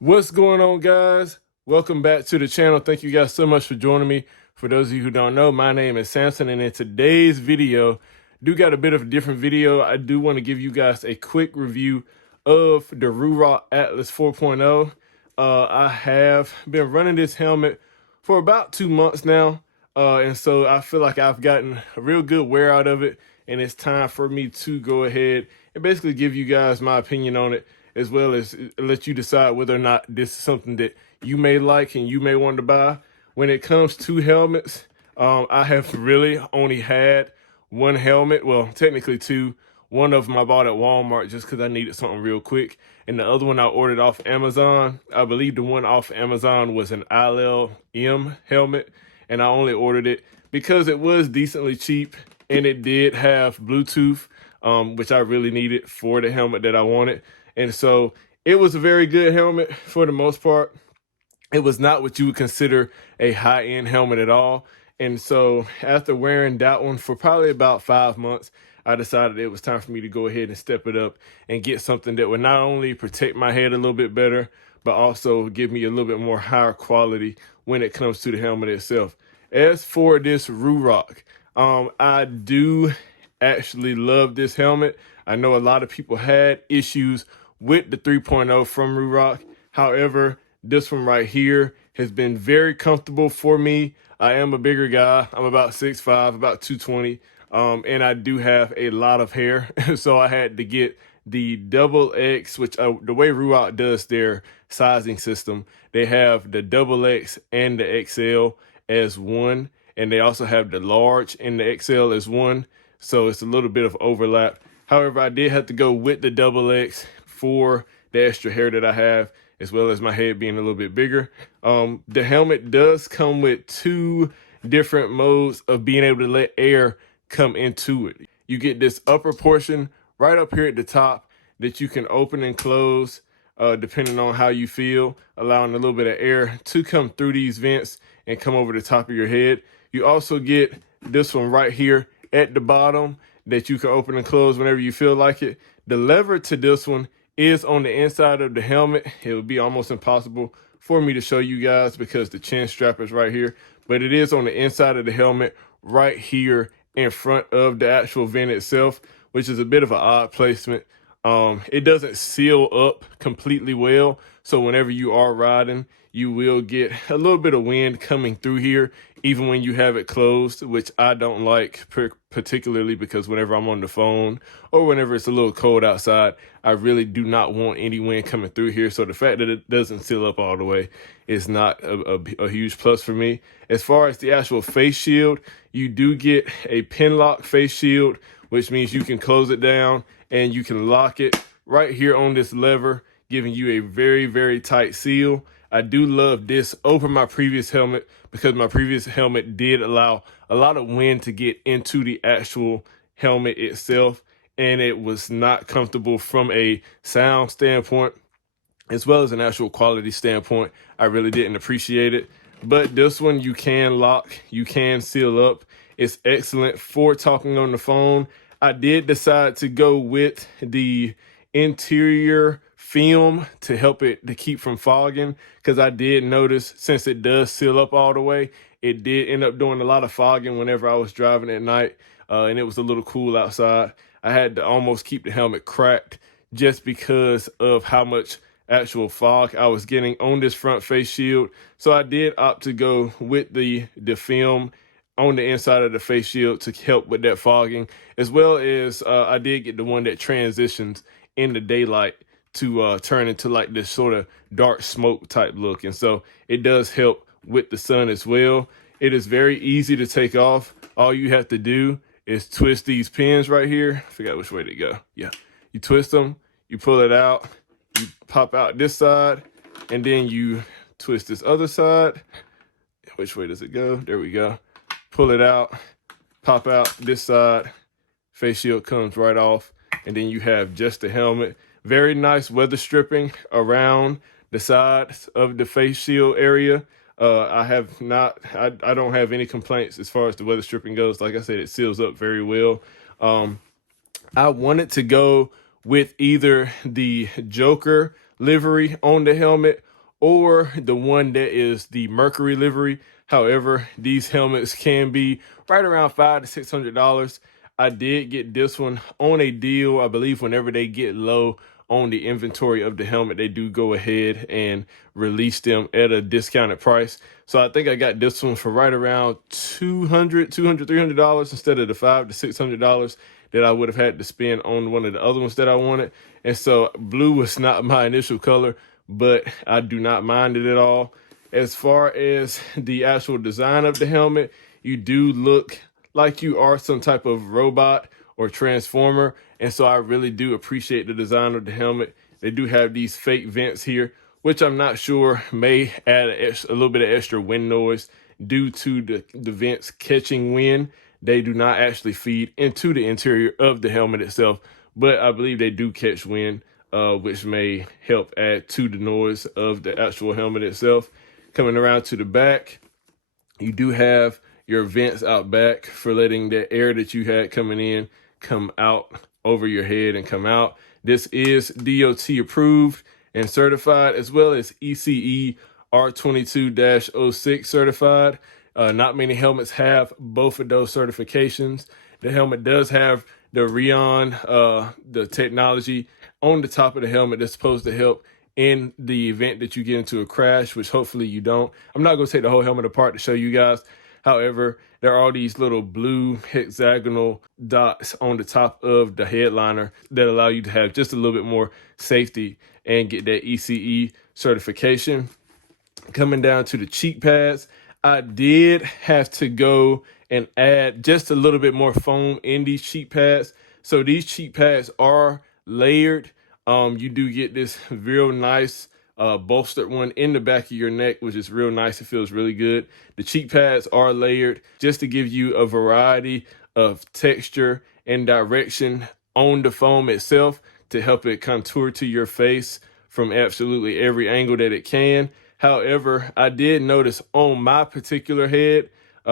What's going on, guys? Welcome back to the channel. Thank you guys so much for joining me. For those of you who don't know, my name is Samson, and in today's video, do got a bit of a different video. I do want to give you guys a quick review of the Ruroc Atlas 4.0. I have been running this helmet for about 2 months now, and so I feel like I've gotten a real good wear out of it, and it's time for me to go ahead and basically give you guys my opinion on it, as well as let you decide whether or not this is something that you may like and you may want to buy. When it comes to helmets, I have really only had one helmet. Well, technically two. One of them I bought at Walmart just because I needed something real quick. And the other one I ordered off Amazon. I believe the one off Amazon was an ILM helmet. And I only ordered it because it was decently cheap and it did have Bluetooth, which I really needed for the helmet that I wanted. And so it was a very good helmet for the most part. It was not what you would consider a high-end helmet at all. And so after wearing that one for probably about 5 months, I decided it was time for me to go ahead and step it up and get something that would not only protect my head a little bit better, but also give me a little bit more higher quality when it comes to the helmet itself. As for this Ruroc, I do actually love this helmet. I know a lot of people had issues with the 3.0 from Ruroc. However, this one right here has been very comfortable for me. I am a bigger guy. I'm about 6'5", about 220, and I do have a lot of hair. So I had to get the double X, which the way Ruroc does their sizing system, they have the double X and the XL as one, and they also have the large and the XL as one. So it's a little bit of overlap. However, I did have to go with the double X for the extra hair that I have, as well as my head being a little bit bigger. The helmet does come with two different modes of being able to let air come into it. You get this upper portion right up here at the top that you can open and close depending on how you feel, allowing a little bit of air to come through these vents and come over the top of your head. You also get this one right here at the bottom that you can open and close whenever you feel like it. The lever to this one is on the inside of the helmet. It would be almost impossible for me to show you guys because the chin strap is right here, but it is on the inside of the helmet right here in front of the actual vent itself, which is a bit of an odd placement. It doesn't seal up completely well, so whenever you are riding, you will get a little bit of wind coming through here, even when you have it closed, which I don't like particularly because whenever I'm on the phone or whenever it's a little cold outside, I really do not want any wind coming through here. So the fact that it doesn't seal up all the way is not a huge plus for me. As far as the actual face shield, you do get a pin lock face shield, which means you can close it down and you can lock it right here on this lever, giving you a very, very tight seal. I do love this over my previous helmet because my previous helmet did allow a lot of wind to get into the actual helmet itself, and it was not comfortable from a sound standpoint as well as an actual quality standpoint. I really didn't appreciate it. But this one you can lock, you can seal up. It's excellent for talking on the phone. I did decide to go with the interior film to help it to keep from fogging, because I did notice since it does seal up all the way, it did end up doing a lot of fogging whenever I was driving at night, and it was a little cool outside. I had to almost keep the helmet cracked just because of how much actual fog I was getting on this front face shield. So I did opt to go with the film on the inside of the face shield to help with that fogging, as well as I did get the one that transitions in the daylight to turn into like this sort of dark smoke type look. And so it does help with the sun as well. It is very easy to take off. All you have to do is twist these pins right here. I forgot which way they go. Yeah, you twist them, you pull it out, you pop out this side, and then you twist this other side. Which way does it go? There we go. Pull it out, pop out this side, face shield comes right off, and then you have just the helmet. Very nice weather stripping around the sides of the face shield area. I don't have any complaints as far as the weather stripping goes. Like I said, it seals up very well. I wanted to go with either the Joker livery on the helmet or the one that is the Mercury livery. However, these helmets can be right around $500 to $600. I did get this one on a deal. I believe whenever they get low on the inventory of the helmet, they do go ahead and release them at a discounted price. So I think I got this one for right around $300 instead of the $500 to $600 that I would have had to spend on one of the other ones that I wanted. And so blue was not my initial color, but I do not mind it at all. As far as the actual design of the helmet, you do look like you are some type of robot or transformer. And so I really do appreciate the design of the helmet. They do have these fake vents here, which I'm not sure may add a little bit of extra wind noise due to the vents catching wind. They do not actually feed into the interior of the helmet itself, but I believe they do catch wind, which may help add to the noise of the actual helmet itself. Coming around to the back, you do have your vents out back for letting the air that you had coming in come out over your head and come out. This is DOT approved and certified, as well as ECE R22-06 certified. Not many helmets have both of those certifications. The helmet does have the Rheon, the technology on the top of the helmet that's supposed to help in the event that you get into a crash, which hopefully you don't. I'm not going to take the whole helmet apart to show you guys. However, there are all these little blue hexagonal dots on the top of the headliner that allow you to have just a little bit more safety and get that ECE certification. Coming down to the cheek pads, I did have to go and add just a little bit more foam in these cheek pads. So these cheek pads are layered. You do get this real nice bolstered one in the back of your neck, which is real nice. It feels really good. The cheek pads are layered just to give you a variety of texture and direction on the foam itself to help it contour to your face from absolutely every angle that it can. However, I did notice on my particular head,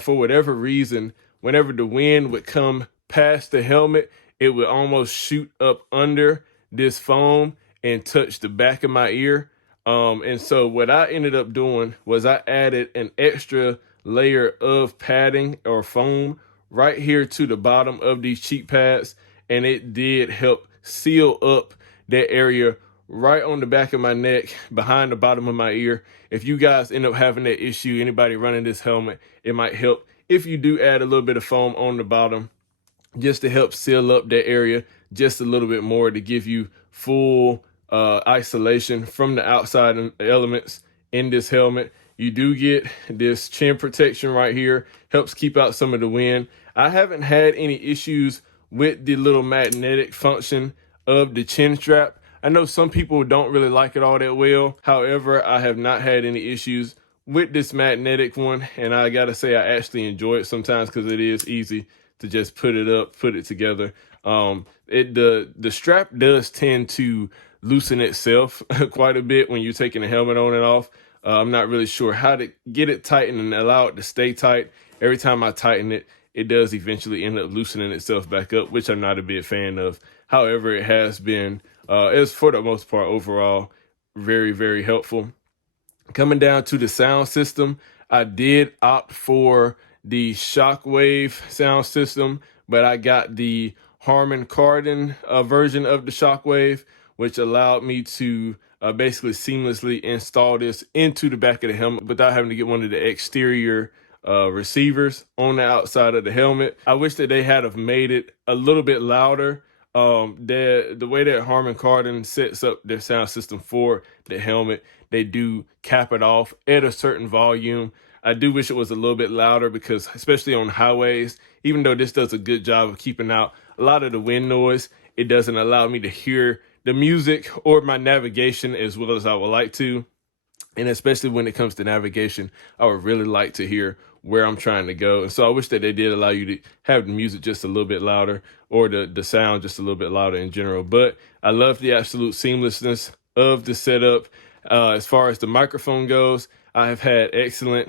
for whatever reason, whenever the wind would come past the helmet, it would almost shoot up under this foam and touch the back of my ear. And so what I ended up doing was I added an extra layer of padding or foam right here to the bottom of these cheek pads. And it did help seal up that area right on the back of my neck, behind the bottom of my ear. If you guys end up having that issue, anybody running this helmet, it might help if you do add a little bit of foam on the bottom just to help seal up that area just a little bit more to give you full isolation from the outside elements in this helmet. You do get this chin protection right here, helps keep out some of the wind. I haven't had any issues with the little magnetic function of the chin strap. I know some people don't really like it all that well. However, I have not had any issues with this magnetic one, and I gotta say I actually enjoy it sometimes because it is easy to just put it up, put it together. The strap does tend to loosen itself quite a bit when you're taking the helmet on and off. I'm not really sure how to get it tightened and allow it to stay tight. Every time I tighten it, it does eventually end up loosening itself back up, which I'm not a big fan of. However, it has been, it's for the most part overall, very, very helpful. Coming down to the sound system, I did opt for the Shockwave sound system, but I got the Harman Kardon version of the Shockwave, which allowed me to basically seamlessly install this into the back of the helmet without having to get one of the exterior receivers on the outside of the helmet. I wish that they had have made it a little bit louder. The way that Harman Kardon sets up their sound system for the helmet, they do cap it off at a certain volume. I do wish it was a little bit louder because, especially on highways, even though this does a good job of keeping out a lot of the wind noise, it doesn't allow me to hear the music or my navigation as well as I would like to. And especially when it comes to navigation, I would really like to hear where I'm trying to go. And so I wish that they did allow you to have the music just a little bit louder, or the sound just a little bit louder in general. But I love the absolute seamlessness of the setup. As far as the microphone goes, I have had excellent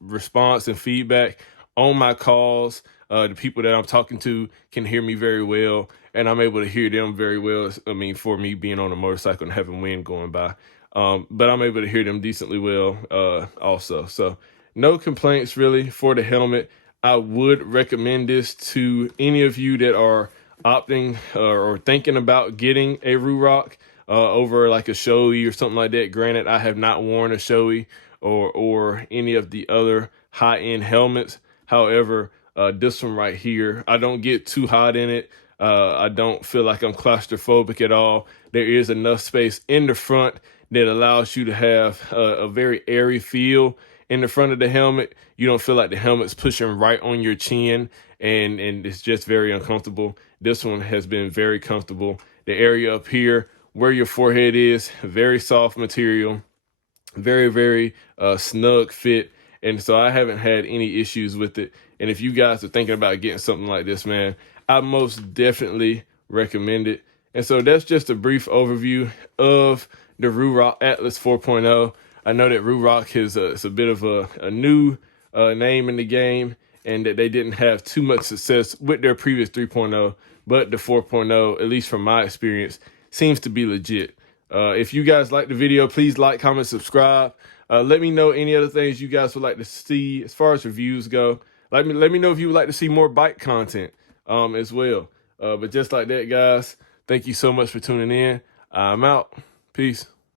response and feedback on my calls. The people that I'm talking to can hear me very well, and I'm able to hear them very well. I mean, for me being on a motorcycle and having wind going by, but I'm able to hear them decently well also. So no complaints really for the helmet. I would recommend this to any of you that are opting or thinking about getting a Ruroc over like a Shoei or something like that. Granted, I have not worn a Shoei or any of the other high-end helmets. However, this one right here, I don't get too hot in it. I don't feel like I'm claustrophobic at all. There is enough space in the front that allows you to have a very airy feel in the front of the helmet. You don't feel like the helmet's pushing right on your chin, and it's just very uncomfortable. This one has been very comfortable. The area up here where your forehead is, very soft material, very, very snug fit. And so I haven't had any issues with it. And if you guys are thinking about getting something like this, man, I most definitely recommend it. And so that's just a brief overview of the Ruroc Atlas 4.0. I know that Ruroc is a bit of a new name in the game, and that they didn't have too much success with their previous 3.0, but the 4.0, at least from my experience, seems to be legit. If you guys like the video, please like, comment, subscribe. Let me know any other things you guys would like to see as far as reviews go. Let me know if you would like to see more bike content as well. But just like that, guys, thank you so much for tuning in. I'm out. Peace.